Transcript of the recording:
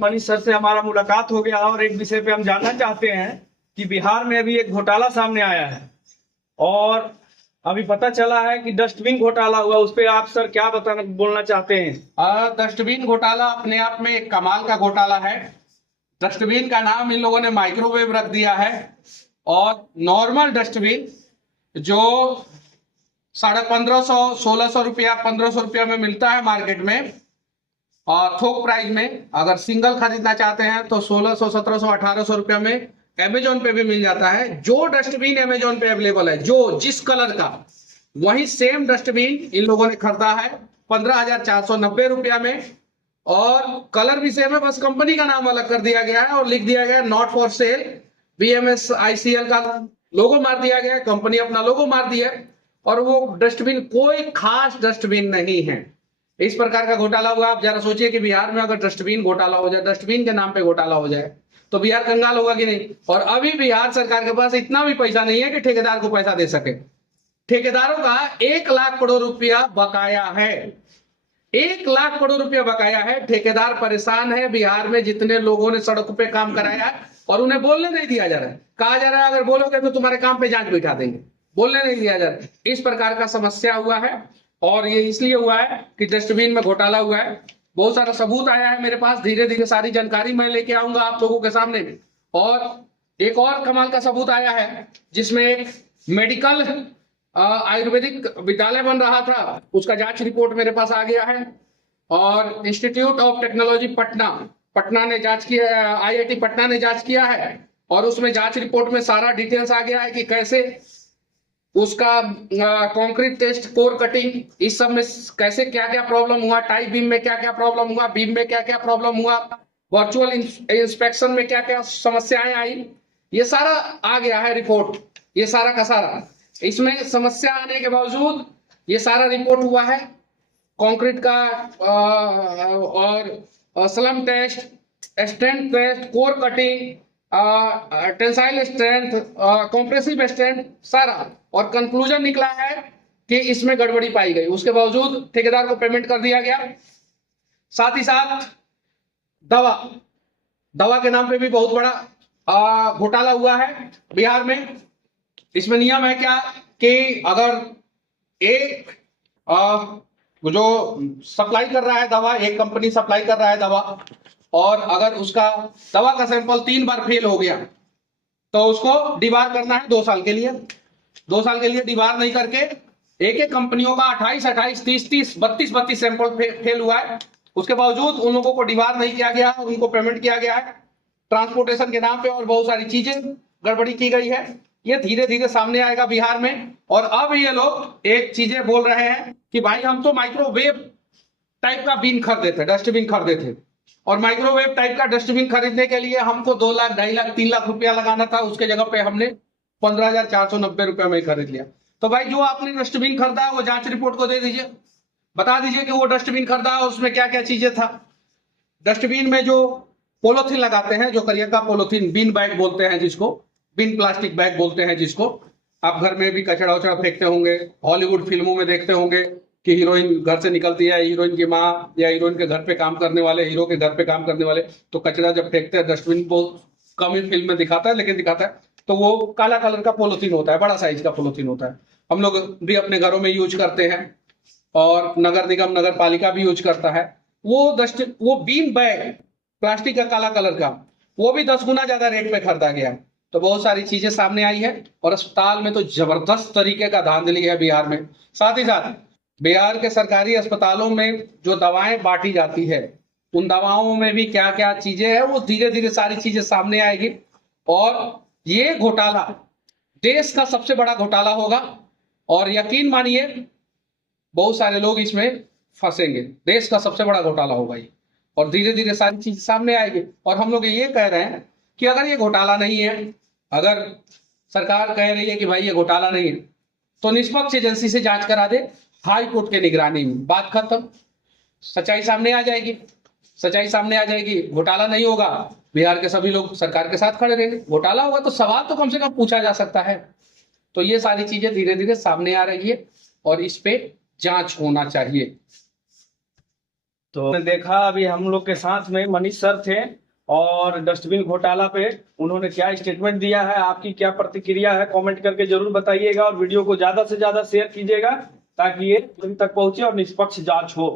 Manish sir से हमारा मुलाकात हो गया और एक विषय पे हम जानना चाहते हैं कि बिहार में अभी एक घोटाला सामने आया है और अभी पता चला है कि डस्टबिन घोटाला हुआ। उस पे आप सर क्या बोलना चाहते हैं? डस्टबिन घोटाला अपने आप में एक कमाल का घोटाला है। डस्टबिन का नाम इन लोगों ने माइक्रोवेव रख दिया है और नॉर्मल डस्टबिन जो 1550 1600 रुपया 1500 रुपया में मिलता है मार्केट में और थोक प्राइस में, अगर सिंगल खरीदना चाहते हैं तो 1600 1700 1800 रुपया में अमेजोन पे भी मिल जाता है। जो डस्टबिन अमेजोन पे अवेलेबल है, जो जिस कलर का, वही सेम डस्टबिन इन लोगों ने खरीदा है 15,490 रुपया में और कलर भी सेम है, बस कंपनी का नाम अलग कर दिया गया है और लिख दिया गया not for sale. BMS ICL का लोगो मार दिया गया है, कंपनी अपना लोगो मार दिया है और वो डस्टबिन कोई खास डस्टबिन नहीं है। इस प्रकार का घोटाला हुआ। आप जरा सोचिए कि बिहार में अगर डस्टबिन घोटाला हो जाए, डस्टबिन के नाम पे घोटाला हो जाए तो बिहार कंगाल होगा कि नहीं। और अभी बिहार सरकार के पास इतना भी पैसा नहीं है कि ठेकेदार को पैसा दे सके। ठेकेदारों का 1 लाख करोड़ रुपया बकाया है, 1 लाख करोड़ रुपया बकाया है। ठेकेदार परेशान है। बिहार में जितने लोगों ने सड़कों पे काम कराया है और उन्हें बोलने नहीं दिया जा रहा है, कहा जा रहा है अगर बोलोगे तो तुम्हारे काम पे जांच बिठा देंगे, बोलने नहीं दिया जा रहा है। इस प्रकार का समस्या हुआ है और ये इसलिए हुआ है कि डस्टबिन में घोटाला हुआ है। बहुत सारा सबूत आया है मेरे पास, धीरे धीरे सारी जानकारी मैं लेके आऊंगा आप लोगों के सामने में। और एक और कमाल का सबूत आया है जिसमें एक मेडिकल आयुर्वेदिक विद्यालय बन रहा था, उसका जांच रिपोर्ट मेरे पास आ गया है और इंस्टीट्यूट ऑफ टेक्नोलॉजी पटना ने जांच किया, IIT पटना ने जांच किया है और उसमें जांच रिपोर्ट में सारा डिटेल्स आ गया है कि कैसे उसका कंक्रीट टेस्ट, कोर कटिंग, इस सब में कैसे क्या क्या प्रॉब्लम हुआ, टाई बीम में क्या क्या प्रॉब्लम हुआ, बीम में क्या क्या प्रॉब्लम हुआ, वर्चुअल इंस्पेक्शन में क्या क्या समस्याएं आई, ये सारा आ गया है रिपोर्ट, ये सारा का सारा। इसमें समस्या आने के बावजूद ये सारा रिपोर्ट हुआ है। कंक्रीट का और slump test, strength test, core cutting, tensile strength, compressive strength, सारा, और कंक्लूजन निकला है कि इसमें गड़बड़ी पाई गई। उसके बावजूद ठेकेदार को पेमेंट कर दिया गया। साथ ही साथ दवा के नाम पे भी बहुत बड़ा घोटाला हुआ है बिहार में। इसमें नियम है क्या कि अगर एक जो सप्लाई कर रहा है दवा, एक कंपनी सप्लाई कर रहा है दवा और अगर उसका दवा का सैंपल 3 बार फेल हो गया तो उसको डिबार करना है 2 साल के लिए। 2 साल के लिए डिबार नहीं करके एक कंपनियों का 28 30 32 सैंपल फेल हुआ है, उसके बावजूद उन लोगों को डिबार नहीं किया गया और उनको पेमेंट किया गया है ट्रांसपोर्टेशन के नाम पे और बहुत सारी चीजें गड़बड़ी की गई है। ये धीरे धीरे सामने आएगा बिहार में। और अब ये लोग एक चीजें बोल रहे हैं कि भाई हम तो माइक्रोवेव टाइप का बिन खरीदे थे, डस्टबिन खरीदे थे और माइक्रोवेव टाइप का डस्टबिन खरीदने के लिए हमको 2 लाख 2.5 लाख 3 लाख रुपया लगाना था, उसके जगह पे हमने 15,490 रुपया में खरीद लिया। तो भाई जो आपने डस्टबिन खरीदा है वो जांच रिपोर्ट को दे दीजिए, बता दीजिए कि वो डस्टबिन खरीदा है उसमें क्या क्या चीजें था। डस्टबिन में जो पोलोथीन लगाते हैं, जो करियका पोलोथीन, बिन बैग बोलते हैं जिसको, बिन प्लास्टिक बैग बोलते हैं जिसको, आप घर में भी कचड़ा उचड़ा फेंकते होंगे, हॉलीवुड फिल्मों में देखते होंगे कि हीरोइन घर से निकलती है, हीरोइन की माँ या हीरोइन के घर पे काम करने वाले, हीरो के घर पे काम करने वाले, तो कचरा जब फेंकते हैं, डस्टबिन बहुत कम ही फिल्म में दिखाता है लेकिन दिखाता है, तो वो काला कलर का पोलोथीन होता है, बड़ा साइज का पोलोथीन होता है। हम लोग भी अपने घरों में यूज करते हैं और नगर निगम, नगर पालिका भी यूज करता है। वो बीन बैग प्लास्टिक का काला कलर का, वो भी 10 गुना ज्यादा रेट पे खरीदा गया। तो बहुत सारी चीजें सामने आई है और अस्पताल में तो जबरदस्त तरीके का धांधली है बिहार में। साथ ही साथ बिहार के सरकारी अस्पतालों में जो दवाएं बांटी जाती है, उन दवाओं में भी क्या क्या चीजें हैं, वो धीरे धीरे सारी चीजें सामने आएगी और ये घोटाला देश का सबसे बड़ा घोटाला होगा और यकीन मानिए बहुत सारे लोग इसमें फंसेंगे। देश का सबसे बड़ा घोटाला होगा ये और धीरे धीरे सारी चीज सामने आएगी। और हम लोग ये कह रहे हैं कि अगर ये घोटाला नहीं है, अगर सरकार कह रही है कि भाई ये घोटाला नहीं है, तो निष्पक्ष एजेंसी से जांच करा दे, हाई कोर्ट के निगरानी में, बात खत्म, सच्चाई सामने आ जाएगी, सच्चाई सामने आ जाएगी। घोटाला नहीं होगा, बिहार के सभी लोग सरकार के साथ खड़े रहेंगे। घोटाला होगा तो सवाल तो कम से कम पूछा जा सकता है। तो ये सारी चीजें धीरे धीरे सामने आ रही है और इस पे जांच होना चाहिए। तो हमने देखा अभी हम लोग के साथ में मनीष सर थे और डस्टबिन घोटाला पे उन्होंने क्या स्टेटमेंट दिया है, आपकी क्या प्रतिक्रिया है, कमेंट करके जरूर बताइएगा और वीडियो को ज्यादा से ज्यादा शेयर कीजिएगा ताकि ये तुम तक पहुंचे और निष्पक्ष जांच हो।